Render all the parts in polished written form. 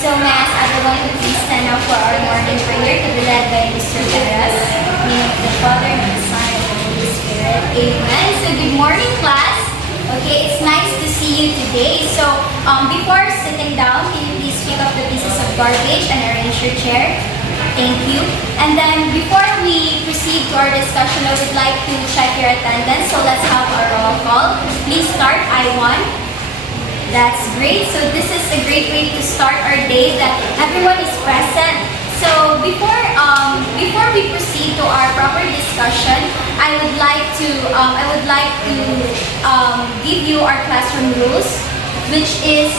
So may I ask everyone to please stand up for our morning prayer to be led by Mr. Perez. In the name of the Father, and the Son, and the Holy Spirit. Amen. So good morning, class. Okay, it's nice to see you today. So before sitting down, can you please pick up the pieces of garbage and arrange your chair? Thank you. And then before we proceed to our discussion, I would like to check your attendance. So let's have a roll call. Please start I1. That's great. So this is a great way to start our day that everyone is present. So before we proceed to our proper discussion, I would like to give you our classroom rules, which is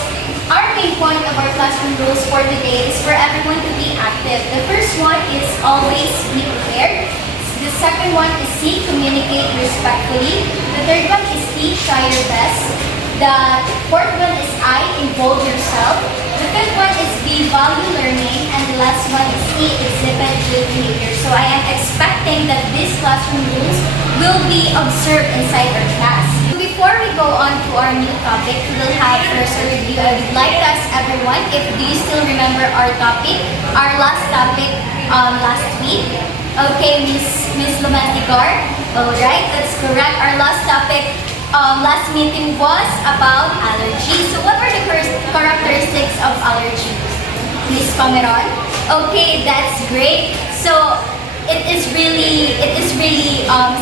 our main point of our classroom rules for today is for everyone to be active. The first one is always be prepared. The second one is C, communicate respectfully. The third one is T, try your best. The fourth one is I, involve yourself. The fifth one is B, value learning. And the last one is E, exhibit good behavior. So I am expecting that these classroom rules will be observed inside our class. Before we go on to our new topic, we will have first a review. I would like to ask everyone if do you still remember our topic, our last topic last week? Okay, Miss Lumantigar. Alright, that's correct. Our last topic last meeting was about allergies. So what were the characteristics of allergies? Miss Cameron? Okay, that's great. So it is really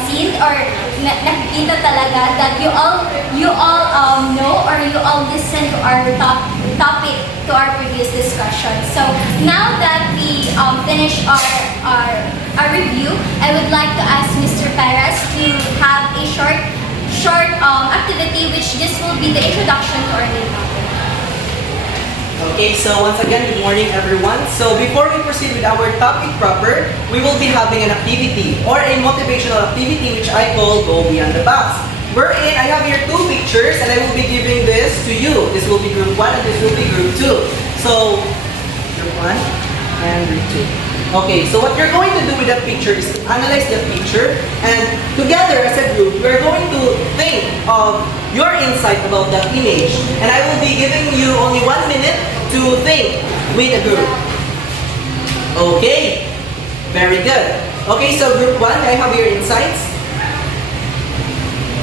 seen or nakikita talaga that you all know or you all listen to our topic to our previous discussion. So now that we finish our review, I would like to ask Mr. Perez to have a short activity, which this will be the introduction to our main topic. Okay, so once again, good morning everyone. So before we proceed with our topic proper, we will be having an activity or a motivational activity which I call Go Beyond the Box. Wherein I have here two pictures and I will be giving this to you. This will be group 1 and this will be group 2. So, group 1 and group 2. Okay, so what you're going to do with that picture is to analyze that picture and together as a group, we're going to think of your insight about that image. And I will be giving you only 1 minute to think with a group. Okay, very good. Okay, so group 1, I have your insights.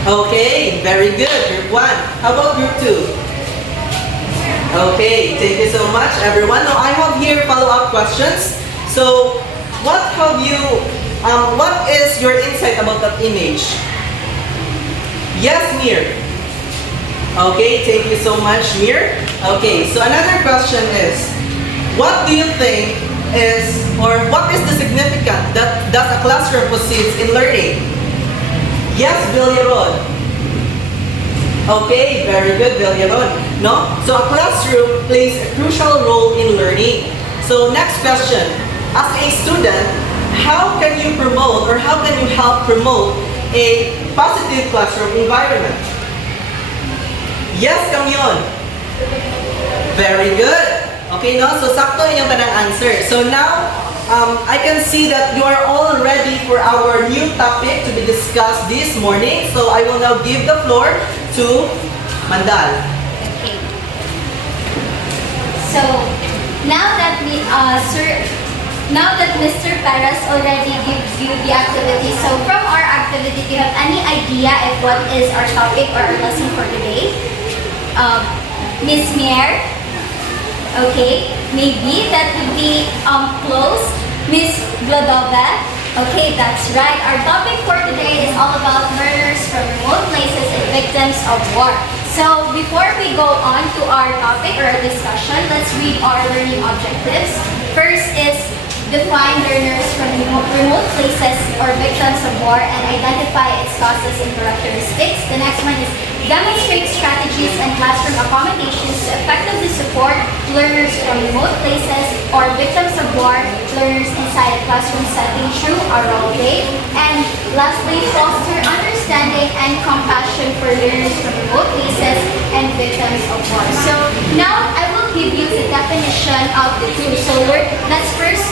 Okay, very good, group 1. How about group 2? Okay, thank you so much everyone. Now I have here follow-up questions. So, what is your insight about that image? Yes, Mir. Okay, thank you so much, Mir. Okay, so another question is, what do you think is, or what is the significance that a classroom proceeds in learning? Yes, Villarod. Okay, very good, Villarod. No? So a classroom plays a crucial role in learning. So next question. As a student, how can you promote or how can you help promote a positive classroom environment? Yes, Kamyon. Very good. Okay, no? So sakto yung tanang answer. So now, I can see that you are all ready for our new topic to be discussed this morning. So I will now give the floor to Mandal. Okay. So now that Mr. Perez already gives you the activity, so from our activity, do you have any idea of what is our topic or our lesson for today? Miss Mier? Okay, maybe that would be close. Miss Gladova? Okay, that's right. Our topic for today is all about learners from remote places and victims of war. So before we go on to our topic or our discussion, let's read our learning objectives. First is define learners from remote places or victims of war and identify its causes and characteristics. The next one is demonstrate strategies and classroom accommodations to effectively support learners from remote places or victims of war, learners inside a classroom setting through a role play. And lastly, foster understanding and compassion for learners from remote places and victims of war. So now I will give you the definition of the two. So let's first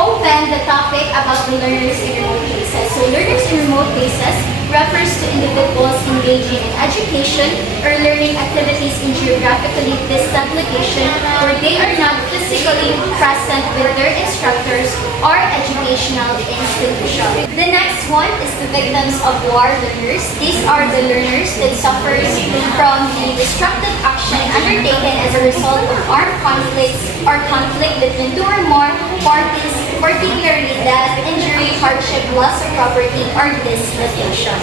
open the topic about the learners in remote places. So learners in remote places refers to individuals engaging in education or learning activities in geographically distant location where one is the victims of war learners. These are the learners that suffers from the destructive action undertaken as a result of armed conflicts or conflict between two or more parties, particularly death, injury, hardship, loss of property, or dislocation.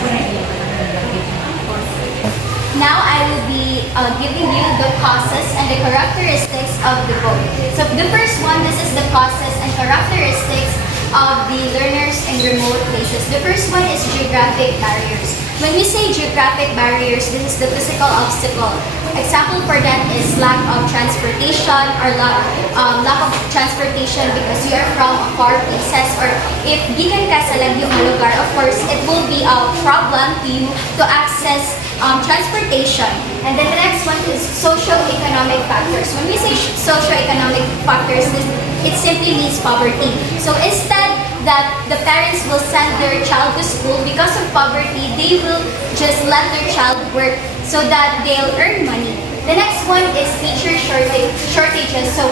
Now I will be giving you the causes and the characteristics of the book. So the first one, this is the causes and characteristics of the learners in remote places. The first one is geographic barriers. When we say geographic barriers, this is the physical obstacle. Example for that is lack of transportation or lack of transportation because you are from a far places, or if gikan ka sa lagyong lugar, of course, it will be a problem to you to access transportation. And then the next one is socio-economic factors. When we say socio-economic factors, it simply means poverty. So instead that the parents will send their child to school because of poverty, they will just let their child work so that they'll earn money. The next one is teacher shortages. So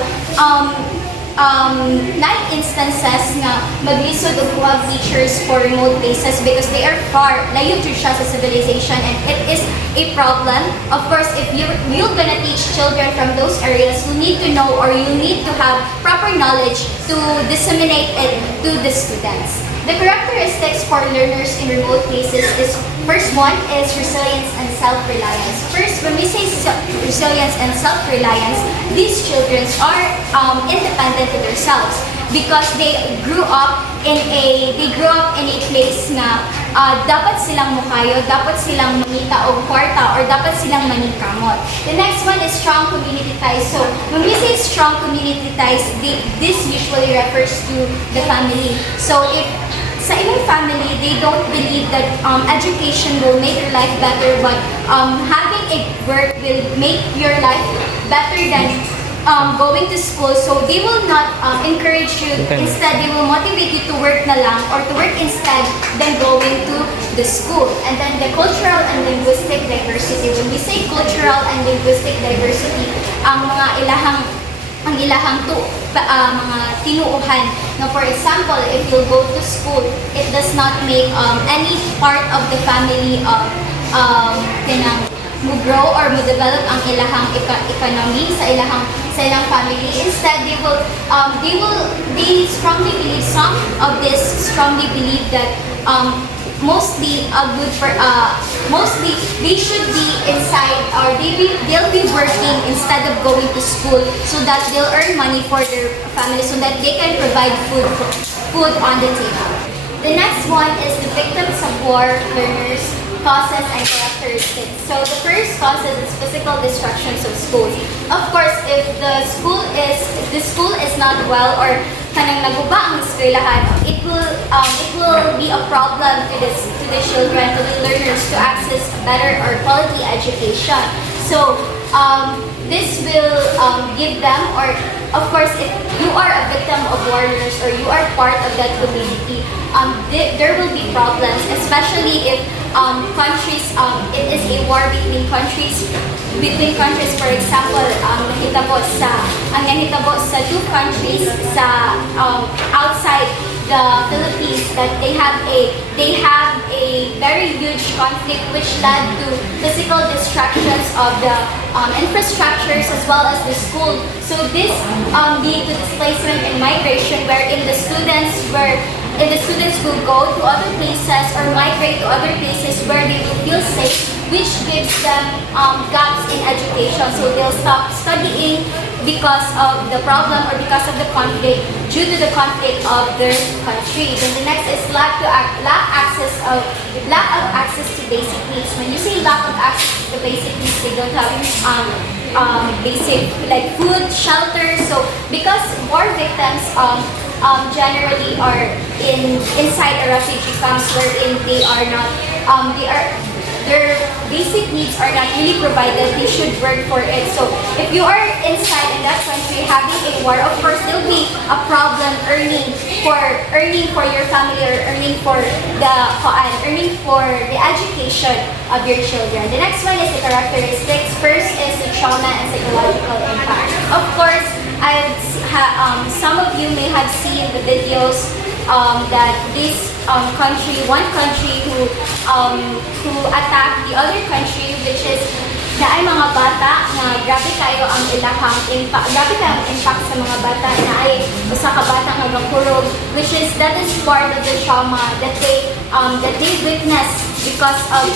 like instances nga maglisod og buwag teachers for remote places because they are far layo to siya sa civilization, and it is a problem. Of course, if you're gonna teach children from those areas, you need to know, or you need to have proper knowledge to disseminate it to the students. The characteristics for learners in remote places is, first one is resilience and self-reliance. First, when we say resilience and self-reliance, these children are independent to themselves because they grew up in a place na dapat silang mukayo, dapat silang mangita og kwarta, or dapat silang manikamot. The next one is strong community ties. So when we say strong community ties, this usually refers to the family. So if sa inyong family, they don't believe that education will make your life better, but having a work will make your life better than going to school. So they will not encourage you. Instead, they will motivate you to work na lang, or to work instead than going to the school. And then the cultural and linguistic diversity. When we say cultural and linguistic diversity, ang mga ilahang mga tinuuhan. Now, for example, if you go to school, it does not make any part of the family grow or develop ang ilahang economy sa ilang family. Instead, they strongly believe, some of this strongly believe that mostly they should be inside, or they'll be working instead of going to school, so that they'll earn money for their family, so that they can provide food on the table. The next one is the victims of war learners, causes and characteristics. So the first causes is physical destructions of schools. Of course, if the school is not well, or kanang naguba ang eskwelahan, it will be a problem to the children, to the learners, to access better or quality education. So this will give them, or of course, if you are a victim of war learners, or you are part of that community, there will be problems, especially if countries, it is a war between countries. For example, nahitabo sa two countries sa outside the Philippines, that they have a very huge conflict, which led to physical destructions of the infrastructures as well as the school. So this lead to displacement and migration, wherein the students will go to other places or migrate to other places where they will feel safe, which gives them gaps in education. So they'll stop studying because of the problem, or because of the conflict, due to the conflict of their country. Then the next is lack of access to basic needs. When you say lack of access to basic needs, they don't have basic like food, shelter. So because war victims generally are inside a refugee camps, wherein their basic needs are not really provided, they should work for it. So if you are inside in that country having a war, of course there'll be a problem earning for your family, or earning for the education of your children. The next one is the characteristics. First is the trauma and psychological impact. Of course, some of you may have seen the videos that this one country who attack the other country, which is na ay mga bata na grabe kayo ang ilahang impact, grabe kayo ang impact sa mga bata na ay usa ka bata nga nakurog, which is that is part of the trauma that they witness because of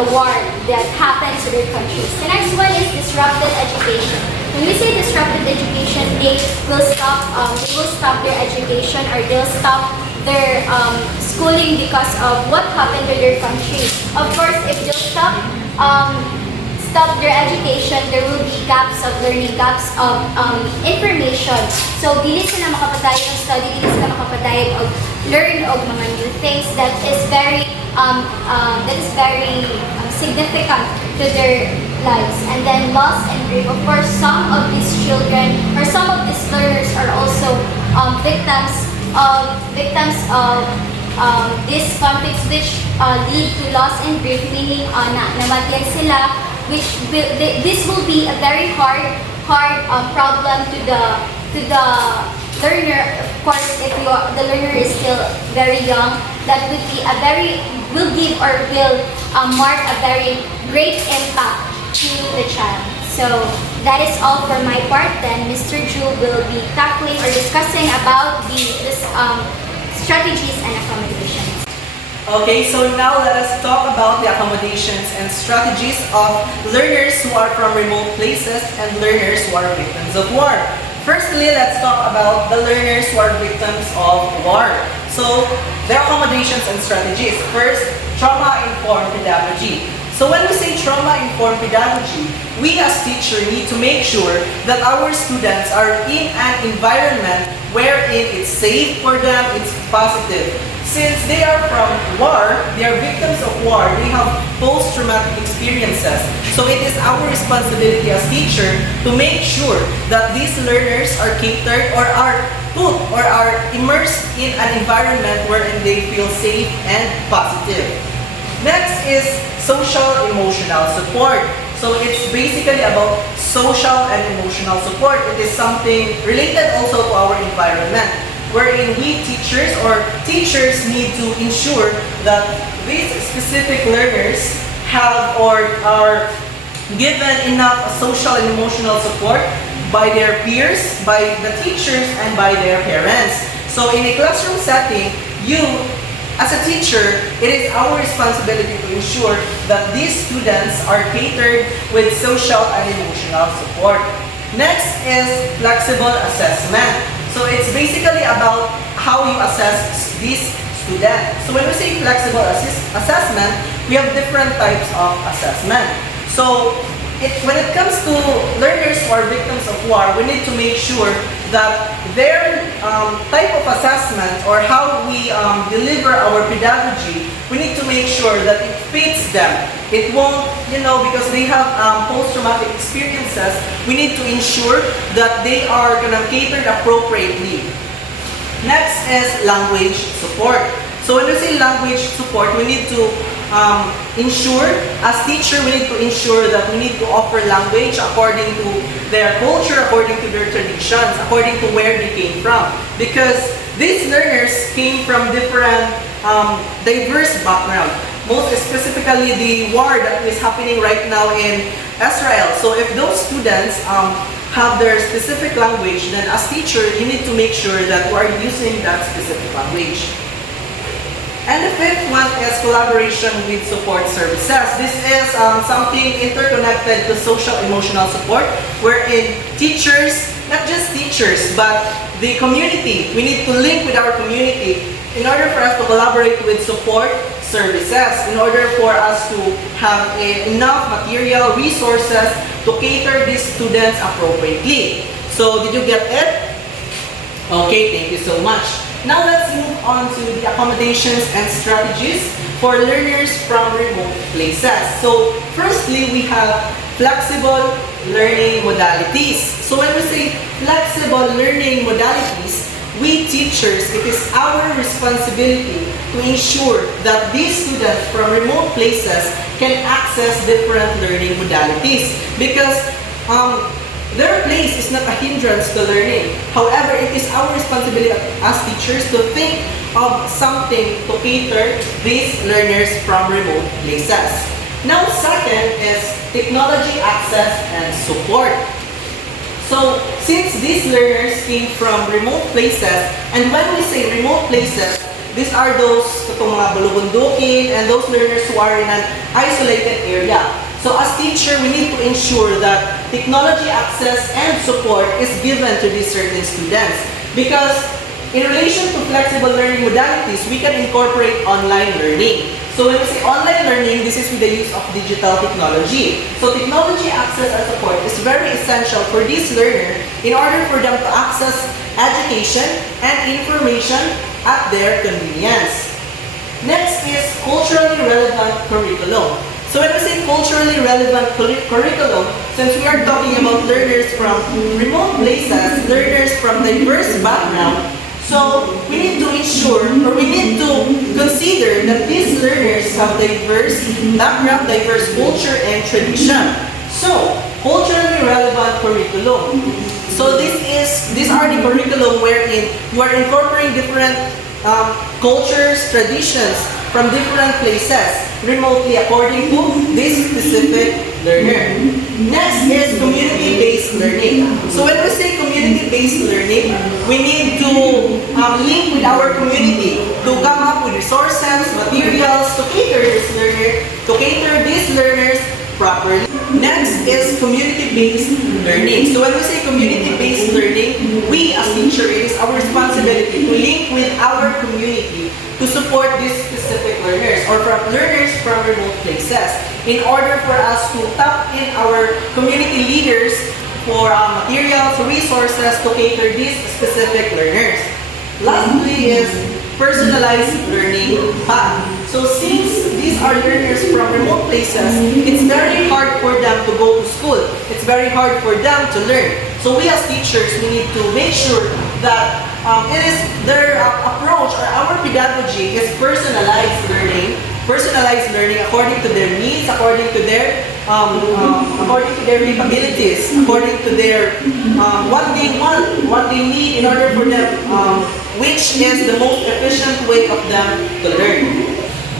the war that happened to their countries. The next one is disrupted education. When we say disrupted education, they will stop their education, or they'll stop their schooling because of what happened to their country. Of course, if they'll stop their education, there will be gaps of learning, gaps of information. So, dili sila makapadayon ng study, dili sila makapadayon og learn og mga new things that is very significant to their lives. And then loss and grief. Of course, some of these children or some of these learners are also victims of these conflicts, which lead to loss and grief, meaning namatayan sila, which this will be a very hard problem to the learner. Of course, if the learner is still very young, that would be will give or will mark a very great impact to the child. So that is all for my part. Then Mr. Ju will be tackling or discussing about this strategies and accommodations. Okay, so now let us talk about the accommodations and strategies of learners who are from remote places and learners who are victims of war. Firstly, let's talk about the learners who are victims of war. So, their accommodations and strategies. First, trauma-informed pedagogy. So when we say trauma-informed pedagogy, we as teachers need to make sure that our students are in an environment wherein it's safe for them, it's positive. Since they are from war, they are victims of war, they have post-traumatic experiences. So it is our responsibility as teachers to make sure that these learners are catered or are put or are immersed in an environment wherein they feel safe and positive. Next is social emotional support. So it's basically about social and emotional support. It is something related also to our environment, wherein we teachers need to ensure that these specific learners have or are given enough social and emotional support by their peers, by the teachers, and by their parents. So in a classroom setting, you as a teacher, it is our responsibility to ensure that these students are catered with social and emotional support. Next is flexible assessment. So it's basically about how you assess these students. So when we say flexible assessment, we have different types of assessment. So when it comes to learners who are victims of war, we need to make sure that their type of assessment or how we deliver our pedagogy, we need to make sure that it fits them. It won't, because they have post-traumatic experiences, we need to ensure that they are gonna catered appropriately. Next is language support. So when we say language support, we need to ensure, as teacher, we need to ensure that we need to offer language according to their culture, according to their traditions, according to where they came from. Because these learners came from different diverse backgrounds. Most specifically, the war that is happening right now in Israel. So if those students have their specific language, then as teacher, you need to make sure that we are using that specific language. And the fifth one is collaboration with support services. This is something interconnected to social emotional support, wherein teachers, not just teachers, but the community, we need to link with our community in order for us to collaborate with support services, in order for us to have enough material resources to cater these students appropriately. So did you get it? Okay, thank you so much. Now let's move on to the accommodations and strategies for learners from remote places. So firstly, we have flexible learning modalities. So when we say flexible learning modalities, we teachers, it is our responsibility to ensure that these students from remote places can access different learning modalities, because their place is not a hindrance hindrance to learning. However, it is our responsibility as teachers to think of something to cater these learners from remote places. Now, second is technology access and support. So, since these learners came from remote places, and when we say remote places, these are those itong mga bulubundukin and those learners who are in an isolated area. So as teacher, we need to ensure that technology access and support is given to these certain students. Because in relation to flexible learning modalities, we can incorporate online learning. So when we say online learning, this is with the use of digital technology. So technology access and support is very essential for this learner in order for them to access education and information at their convenience. Next is culturally relevant curriculum. So when we say culturally relevant curriculum, since we are talking about learners from remote places, learners from diverse background, so we need to ensure, or we need to consider that these learners have diverse background, diverse culture and tradition. So, culturally relevant curriculum. So these are the curriculum wherein you are incorporating different cultures, traditions from different places remotely according to this specific learner. Next is community-based learning. So when we say community-based learning, we need to link with our community to come up with resources, materials to cater these learners properly. Next is community-based learning. So when we say community-based learning, we as teachers, it is our responsibility to link with our community to support these specific learners or from learners from remote places in order for us to tap in our community leaders for materials, resources to cater these specific learners. Lastly is personalized learning path. So since these are learners from remote places, it's very hard for them to go to school. It's very hard for them to learn. So we as teachers, we need to make sure that it is their approach or our pedagogy is personalized learning according to their needs, according to their capabilities, according to their what they want, what they need in order for them, which is the most efficient way of them to learn.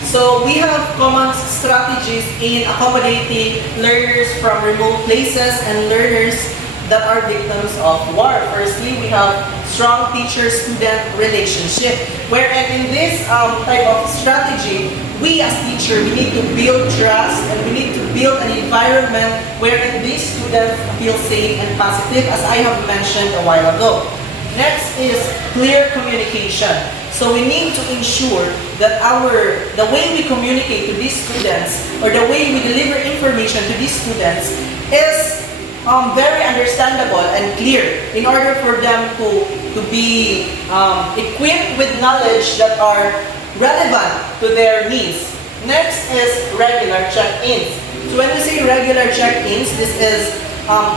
So we have common strategies in accommodating learners from remote places and learners that are victims of war. Firstly, we have strong teacher-student relationship, wherein in this type of strategy, we as teachers, we need to build trust and we need to build an environment wherein these students feel safe and positive, as I have mentioned a while ago. Next is clear communication. So we need to ensure that the way we communicate to these students or the way we deliver information to these students is very understandable and clear in order for them to be equipped with knowledge that are relevant to their needs. Next is regular check-ins. So when we say regular check-ins, this is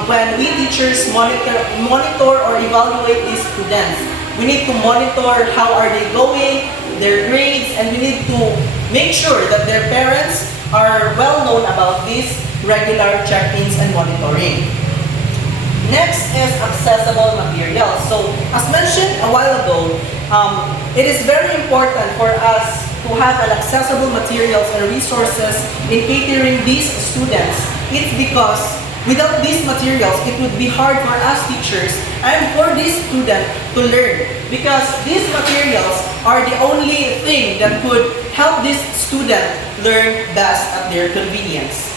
when we teachers monitor or evaluate these students. We need to monitor how are they going, their grades, and we need to make sure that their parents are well known about these regular check-ins and monitoring. Next is accessible materials. So as mentioned a while ago, it is very important for us to have an accessible materials and resources in catering these students. It's because without these materials, it would be hard for us teachers and for these students to learn, because these materials are the only thing that could help this student learn best at their convenience.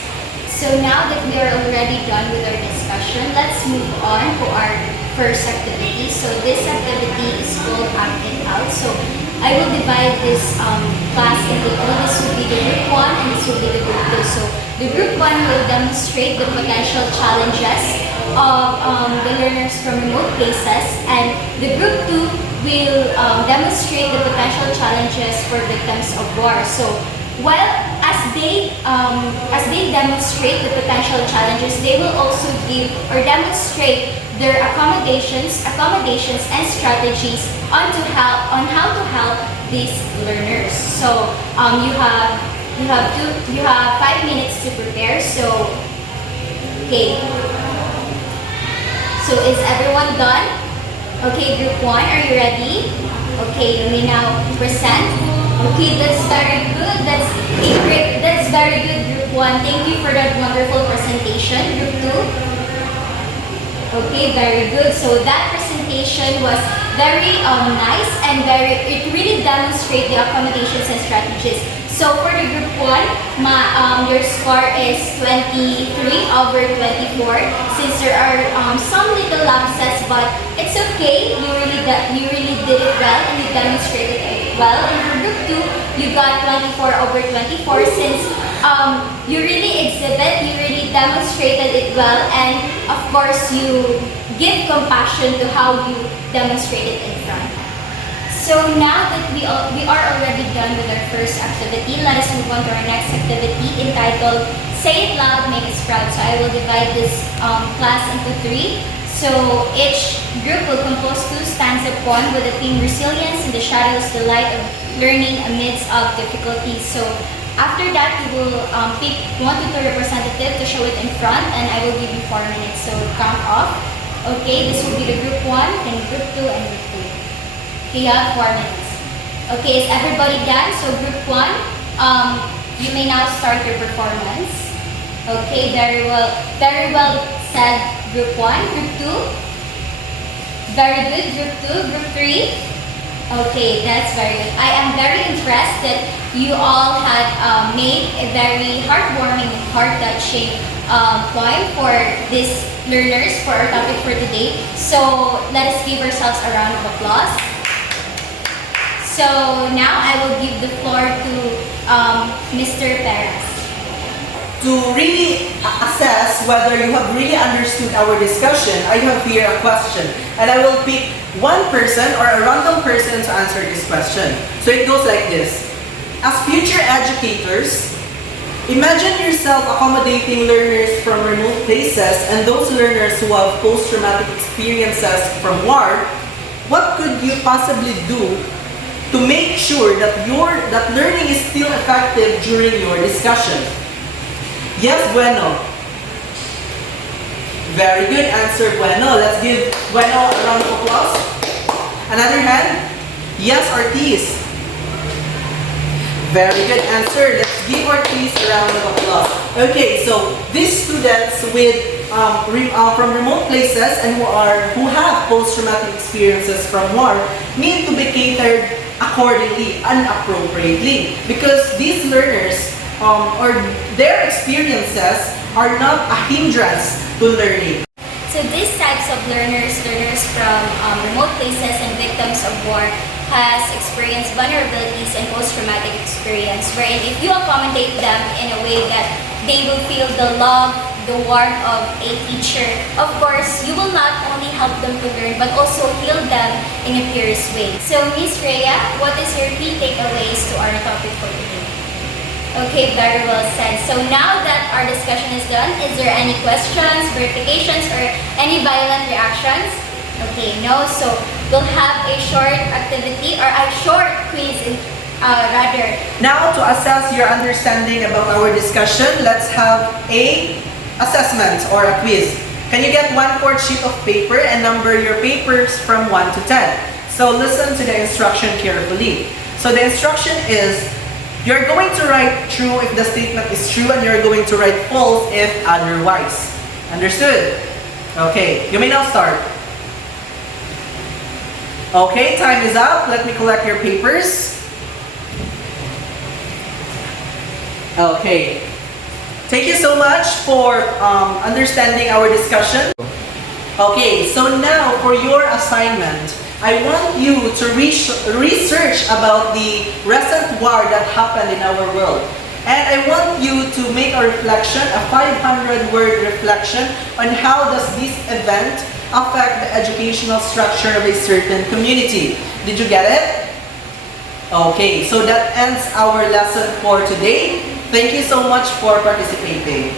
So now that we are already done with our discussion, let's move on to our first activity. So this activity is called Act It Out. So I will divide this class into two. This will be the group 1 and this will be the group 2. So the group 1 will demonstrate the potential challenges of the learners from remote places, and the group 2 will demonstrate the potential challenges for victims of war. So while as they demonstrate the potential challenges, they will also give or demonstrate their accommodations and strategies on how to help these learners. So you have 5 minutes to prepare. So okay. So is everyone done? Okay, group 1, are you ready? Okay, you may now present. Okay, that's very good. That's very good, group 1. Thank you for that wonderful presentation. Group 2. Okay, very good. So that presentation was very nice and it really demonstrates the accommodations and strategies. So for the group 1, your score is 23 over 24. Since there are some little lapses, but it's okay. You really did it well and you demonstrated it well. And for group 2, you got 24 over 24 since you really demonstrated it well, and of course you give compassion to how you demonstrated in front. So now that we are already done with our first activity, let us move on to our next activity entitled Say It Loud, Make Us Proud. So I will divide this class into 3. So each group will compose 2 stanza poems with the theme Resilience in the Shadows, the Light of Learning Amidst of Difficulties. So after that, you will pick 1 to 2 representative to show it in front, and I will give you 4 minutes. So count off. Okay, this will be the group 1, then group 2, and group 3. Okay, you have 4 minutes. Okay, is everybody done? So group 1, you may now start your performance. Okay, very well said, group 1. Group 2, very good. Group 2, group 3. Okay, that's very good. I am very impressed that you all had made a very heartwarming, heart-touching poem for these learners for our topic for today. So let us give ourselves a round of applause. So now I will give the floor to Mr. Perez. To really assess whether you have really understood our discussion, I have here a question. And I will pick one person or a random person to answer this question. So it goes like this. As future educators, imagine yourself accommodating learners from remote places and those learners who have post-traumatic experiences from war. What could you possibly do to make sure that learning is still effective during your discussion? Yes, Bueno. Very good answer, Bueno. Let's give Bueno a round of applause. Another hand. Yes, Ortiz. Very good answer. Let's give Ortiz a round of applause. Okay, so these students from remote places and who have post-traumatic experiences from war need to be catered accordingly and appropriately, because these learners or their experiences are not a hindrance to learning. So these types of learners from remote places and victims of war has experienced vulnerabilities and post-traumatic experience, wherein if you accommodate them in a way that they will feel the love, the warmth of a teacher, of course, you will not only help them to learn, but also heal them in a purest way. So Miss Rhea, what is your key takeaways to our topic for today? Okay, very well said. So now that our discussion is done, is there any questions, verifications, or any violent reactions? Okay, no. So we'll have a short activity or a short quiz rather. Now, to assess your understanding about our discussion, let's have a assessment or a quiz. Can you get 1/4 sheet of paper and number your papers from 1 to 10? So listen to the instruction carefully. So the instruction is, you're going to write true if the statement is true, and you're going to write false if otherwise. Understood? Okay, you may now start. Okay, time is up. Let me collect your papers. Okay. Thank you so much for understanding our discussion. Okay, so now for your assignment, I want you to research about the recent war that happened in our world. And I want you to make a reflection, a 500-word reflection on how does this event affect the educational structure of a certain community. Did you get it? Okay, so that ends our lesson for today. Thank you so much for participating.